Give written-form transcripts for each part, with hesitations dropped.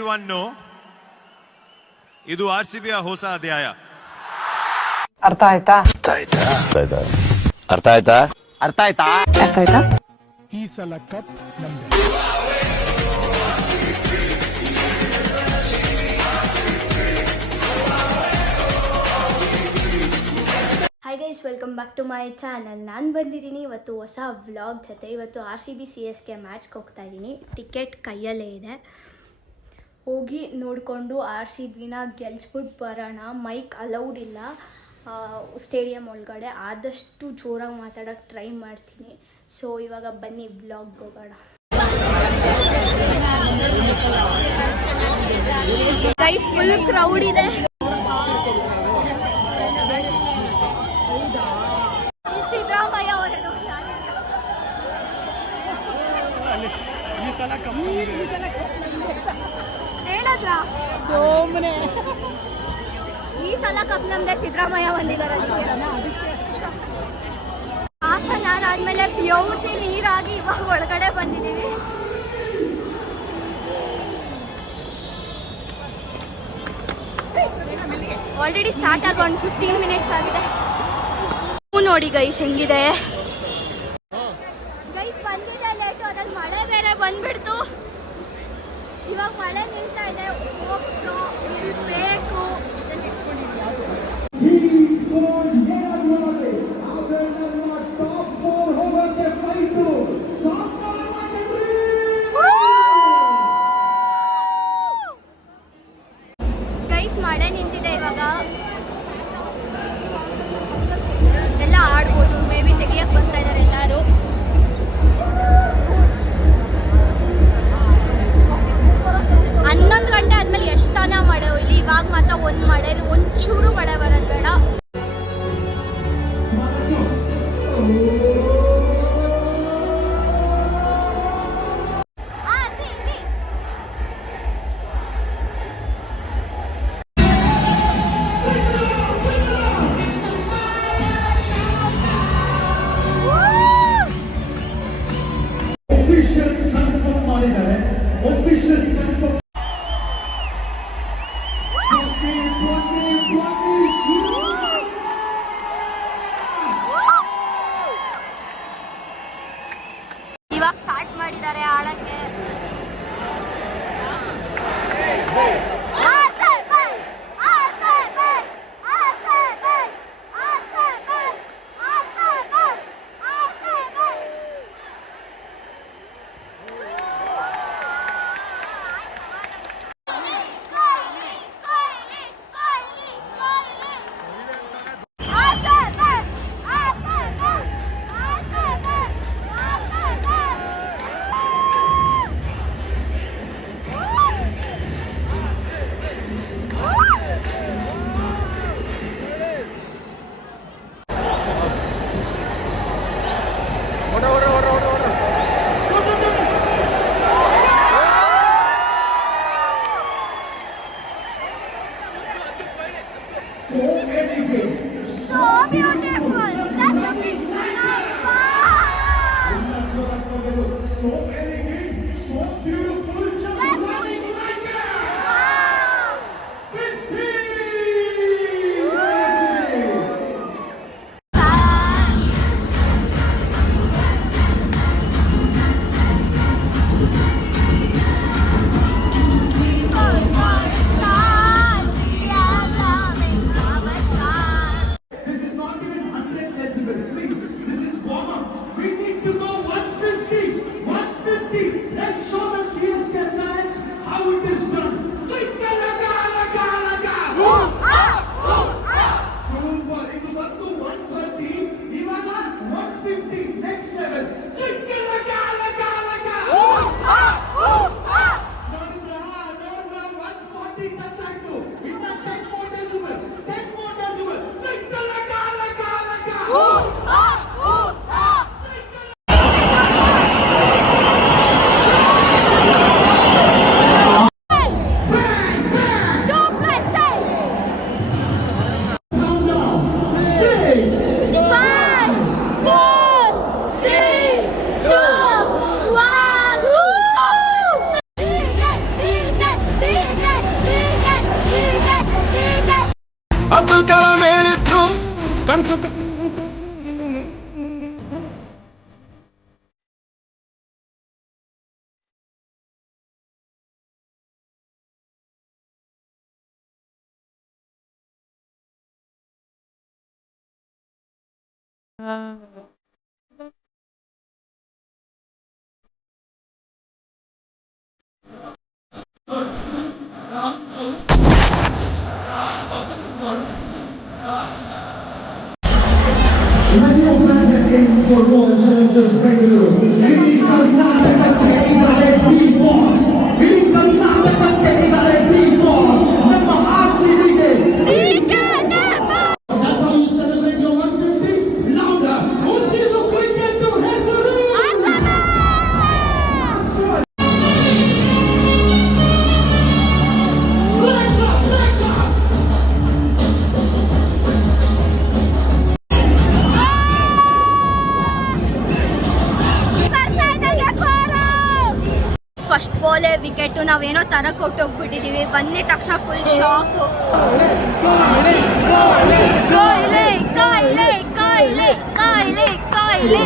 Everyone know ಇದು ಆರ್ಸಿಬಿಯ ಹೊಸ ಅಧ್ಯಾಯ. ಅರ್ಥ ಆಯ್ತಾ? ಈ ಸಲ ಕಪ್ ನಮ್ದೆ. Hi guys, welcome back to my channel. ನಾನು ಬಂದಿದ್ದೀನಿ ಇವತ್ತು ಹೊಸ ವ್ಲಾಗ್ ಜೊತೆ. ಇವತ್ತು RCB CSK ಮ್ಯಾಚ್ಗೆ ಹೋಗ್ತಾ ಇದ್ದೀನಿ. ಟಿಕೆಟ್ ಕೈಯಲ್ಲೇ ಇದೆ. ಹೋಗಿ ನೋಡಿಕೊಂಡು RCBನ ಗೆಲ್ಸ್ಬಿಟ್ಟು ಬರೋಣ. ಮೈಕ್ ಅಲೌಡ್ ಇಲ್ಲ ಸ್ಟೇಡಿಯಂ ಒಳಗಡೆ. ಆದಷ್ಟು ಜೋರಾಗಿ ಮಾತಾಡೋಕ್ಕೆ ಟ್ರೈ ಮಾಡ್ತೀನಿ. ಸೊ ಇವಾಗ ಬನ್ನಿ ವ್ಲಾಗ್ ಹೋಗೋಣ. ಗೈಸ್, ಫುಲ್ ಕ್ರೌಡ್ ಇದೆ. ಸಿದ್ದರಾಮಯ್ಯ ಅವರೇನು ಹೇಳಿದ್ರ ಸೋಮನೆ ಈ ಸಲ ಕಪ್ ನಮ್ದೆ. ಸಿದ್ದರಾಮಯ್ಯ ಬಂದಿದ್ದಾರೆ. ಅದಕ್ಕೆ ಹಾಫ್ ಅನ್ ಅವರ್ ಆದ್ಮೇಲೆ ಪ್ಯೂರ್ತಿ ನೀರಾಗಿ ಇವಾಗ ಒಳಗಡೆ ಬಂದಿದ್ದೀವಿ. ಆಲ್ರೆಡಿ ಸ್ಟಾರ್ಟ್ ಆಗಿ ಒಂದು 15 ಮಿನಿಟ್ಸ್ ಆಗಿದೆ. ನೋಡಿ ಗೈಸ್ ಹೆಂಗಿದೆ. ಗೈಸ್ ಬಂದಿದೆ ಲೇಟು, ಅದ್ರಲ್ಲಿ ಮಳೆ ಬೇರೆ ಬಂದ್ಬಿಡ್ತು. ಇವಾಗ ಮಳೆ ನಿಲ್ತಾ ಇದೆ. ಹೋಪ್ಸು ನಿಲ್ಬೇಕು. ಗೈಸ್ ಮಳೆ ನಿಂತಿದೆ. ಇವಾಗ ಎಲ್ಲ ಆಡ್ಬೋದು. ಬೇಬಿ ತೆಗಿಯಕ್ಕೆ ಬರ್ತಾ ಇದ್ದಾರೆ ಎಲ್ಲರೂ. 11 ಗಂಟೆ ಆದ್ಮೇಲೆ ಎಷ್ಟು ತಾನ ಮಳೆ ಹೋಯ್ಲಿ. ಇವಾಗ ಮಾತ್ರ ಒಂಚೂರು ಮಳೆ ಬರೋದು ಬೇಡ. ಇವಾಗ ಸ್ಟಾರ್ಟ್ ಮಾಡಿದ್ದಾರೆ ಆಡಕ್ಕೆ. So beautiful. That's a big so elegant, so beautiful, just running like that. 50. This is not even 100 decibel, please. This is warm up. We need to go 150. 150. Let's show the CSK fans how it is done. Chikka laga laga laga. Super. Idu bantu 130. Ivaga 150. Next level. Chikka laga laga laga. Nodidra 140 touch ಆಯ್ತು. ಇನ್ನ 10 more decibel. 10 more decibel. Chikka laga laga laga. Abdul Kalam ಹೇಳಿದ್ರು ಕನ್ಸು La mia plaza è un po' nuova, c'è il secolo. Il Karnataka divale B-Boss. Il Karnataka divale B-Boss. ನಮ್ಮ RCBಗೆ. That's how you celebrate your 150. Louder. ಉಸಿರು cricket ಹೆಸರು. Flex up, flex up. First ಬಾಲೇ wicket ನಾವೇನೋ ತರ ಕೊಟ್ಟೋಗ್ಬಿಟ್ಟಿದೀವಿ ಬಂದಿದ ತಕ್ಷಣ ಫುಲ್ ಶಾಕು ಕಾಯಿಲೆ ಕಾಯಿಲೆ ಕಾಯಿಲೆ ಕಾಯಿಲೆ ಕಾಯಿಲೆ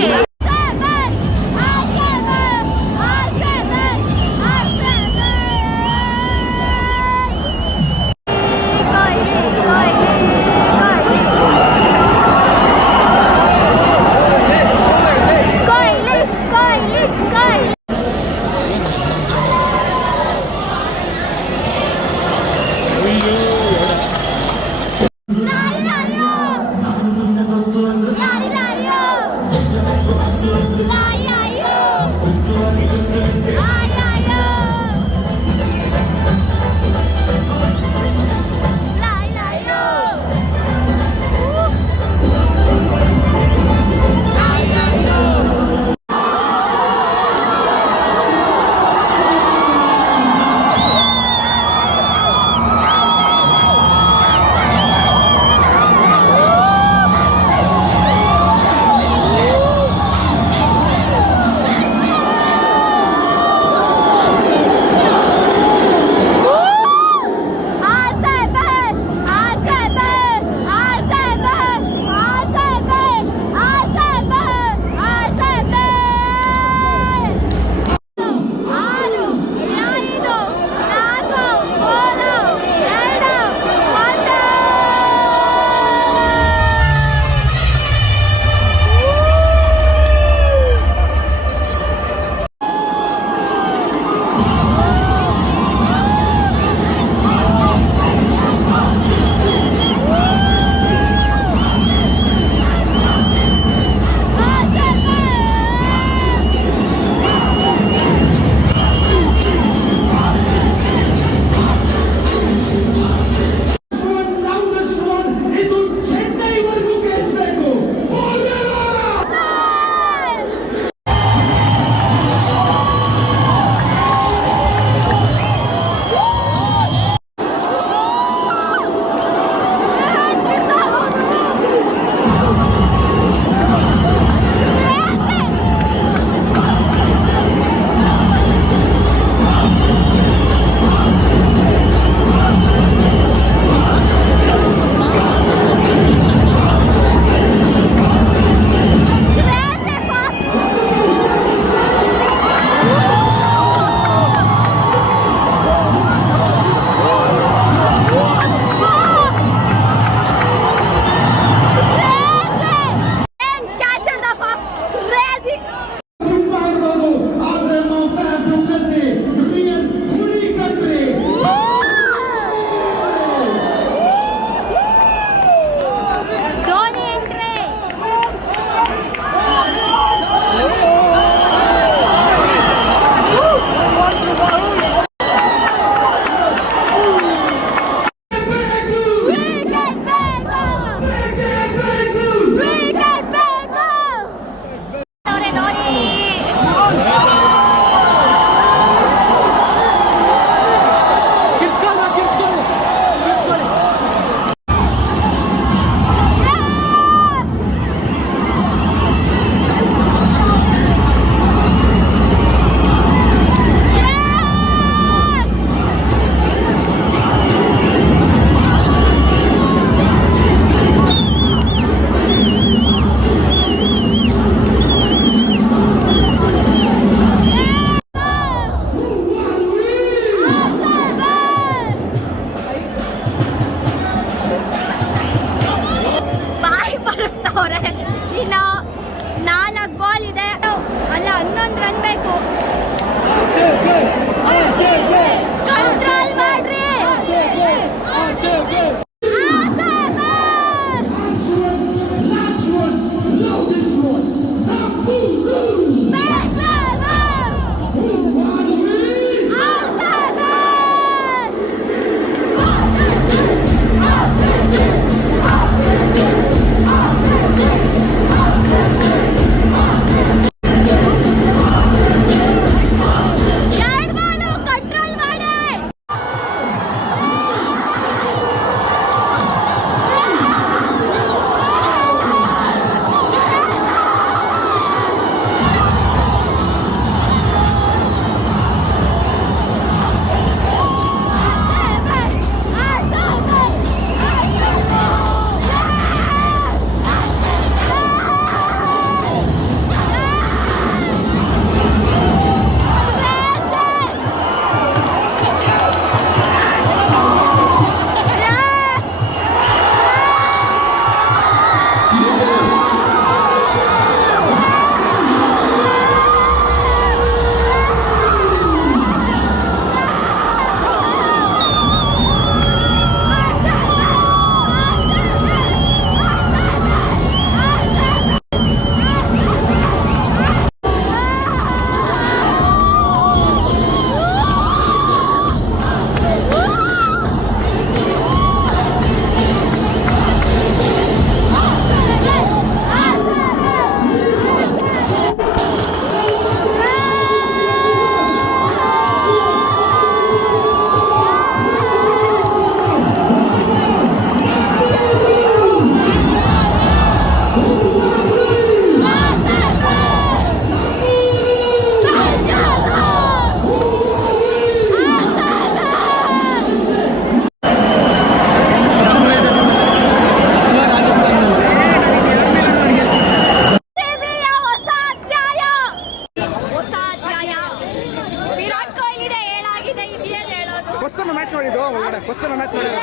ಫಸ್ಟ್ ಟೈಮ್ ಮ್ಯಾಚ್ ನೋಡಿದ್ದು ಒಳಗಡೆ ಫಸ್ಟ್ ಟೈಮ್ ಮ್ಯಾಚ್ ನೋಡಿದ್ದು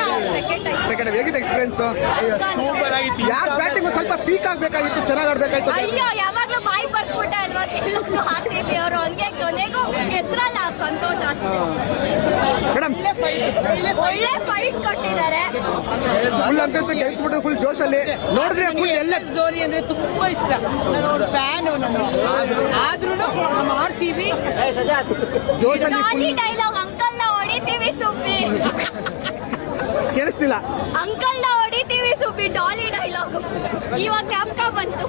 ಸೆಕೆಂಡ್ ಹೇಗಿದೆ ಎಕ್ಸ್ಪೀರಿಯನ್ಸ್ ಸೂಪರ್ ಆಗಿತ್ತು. ಯಾಕೆ ಬ್ಯಾಟಿಂಗ್ ಸ್ವಲ್ಪ ಪೀಕ್ ಆಗಬೇಕಾಗಿತ್ತು, ಚೆನ್ನಾಗಿ ಆಡಬೇಕಾಗಿತ್ತು. ಅಯ್ಯೋ ಯಾವಾಗ್ಲೂ ಬಾಯಿ ಬರ್ಸ್ಬಿಟ್ಟೆ ಅಲ್ವಾ ಗೆಲ್ಲೋದು RCB ಅವರು, ಹಂಗೆ ಕೊನೆಗೂ ಗೆದ್ರಲ್ಲ ಸಂತೋಷ ಅಷ್ಟೇ. ಮೇಡಮ್ ಒಳ್ಳೆ ಫೈಟ್ ಕೊಟ್ಟಿದ್ದಾರೆ. ಫುಲ್ ಅಂತ ಗೆಲ್ಸ್ಬಿಟ್ಟು ಫುಲ್ ಜೋಶಲ್ಲಿ ನೋಡಿದ್ರೆ ಫುಲ್ ಎಲ್ಲ ಧೋನಿ ಅಂದ್ರೆ ತುಂಬಾ ಇಷ್ಟ, ನಾನು ಅವ್ರ ಫ್ಯಾನು ನಾನು. ಆದ್ರೂ ನಮ್ಮ RCB ಜೋಶಲ್ಲಿ ಡಾಲಿ ಡೈಲಾಗ್ ಅಂಕಲ್ ನ ಹೊಡಿತೀವಿ ಸುಬ್ಬಿ, ಕೇಳಿಸ್ತಿಲ್ಲ. ಅಂಕಲ್ ನ ಹೊಡಿತೀವಿ ಸುಬ್ಬಿ ಡಾಲಿ ಡೈಲಾಗ್ ಇವಾಗ ಜ್ಞಾಪಕ ಬಂತು.